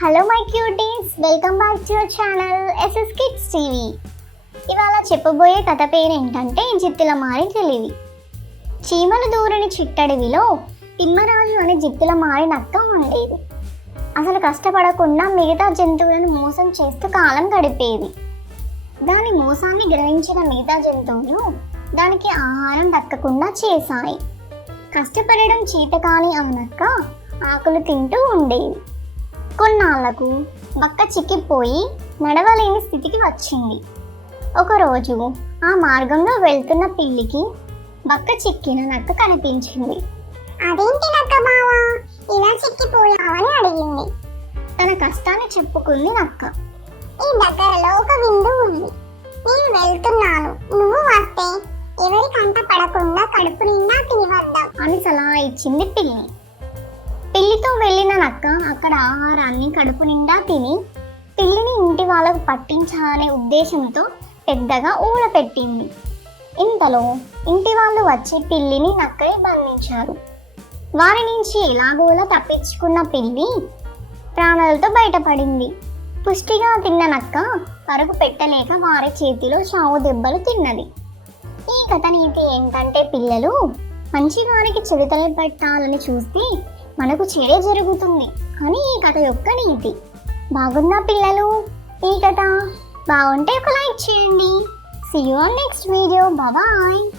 Hello my cuties welcome back to your channel SS kids TV ఇవాళ చెప్పబోయే కథ పేరు ఏంటంటే జిత్తుల మారి తెలివి. చీమలు దూరని చిట్టడివిలో తిమ్మరాజు అనే జిత్తుల మారి నక్క ఉండేది. అసలు కష్టపడకుండా మిగతా జంతువులను మోసం చేస్తూ కాలం గడిపేది. దాని మోసాన్ని గ్రహించిన మిగతా జంతువులు దానికి ఆహారం దక్కకుండా చేశాయి. కష్టపడడం చీతకాని ఆ నక్క ఆకులు తింటూ ఉండేది కొన్నాళ్ళకు బక్క చిక్కిపోయి నడవలేని స్థితికి వచ్చింది. ఒకరోజు ఆ మార్గంలో వెళ్తున్న పిల్లికి బక్క చిక్కిన నక్క కనిపించింది. అదేంటి నక్క బావా? ఇలా చిక్కిపోయావని అడిగింది. తన కష్టాన్ని చెప్పుకుంది నక్క. ఈ దగ్గరలో ఒక విందు ఉంది. నేను వెళ్తున్నాను. నువ్వు వస్తే ఎవరి కంట పడకుండా కడుపు నిండా తిని వద్దాం. అని సలహా ఇచ్చింది పిల్లి. పెళ్ళితో వెళ్ళిన నక్క అక్కడ ఆహారాన్ని కడుపు నిండా తిని పిల్లిని ఇంటి వాళ్ళకు పట్టించాలనే ఉద్దేశంతో పెద్దగా ఊడ పెట్టింది ఇంతలో ఇంటి వాళ్ళు వచ్చి పిల్లిని నక్కని బంధించారు. వారి నుంచి ఎలాగోలా తప్పించుకున్న పిల్లి ప్రాణాలతో బయటపడింది. పుష్టిగా తిన్న నక్క పరుగు పెట్టలేక వారి చేతిలో చావు దెబ్బలు తిన్నది. ఈ కథ నీతి ఏంటంటే పిల్లలు మంచి వారికి చెడుతలు పెట్టాలని చూస్తే మనకు చెడే జరుగుతుంది. అని ఈ కథ యొక్క నీతి బాగున్నా పిల్లలు? ఈ కథ? బాగుంటే ఒక లైక్ చేయండి. See you next video bye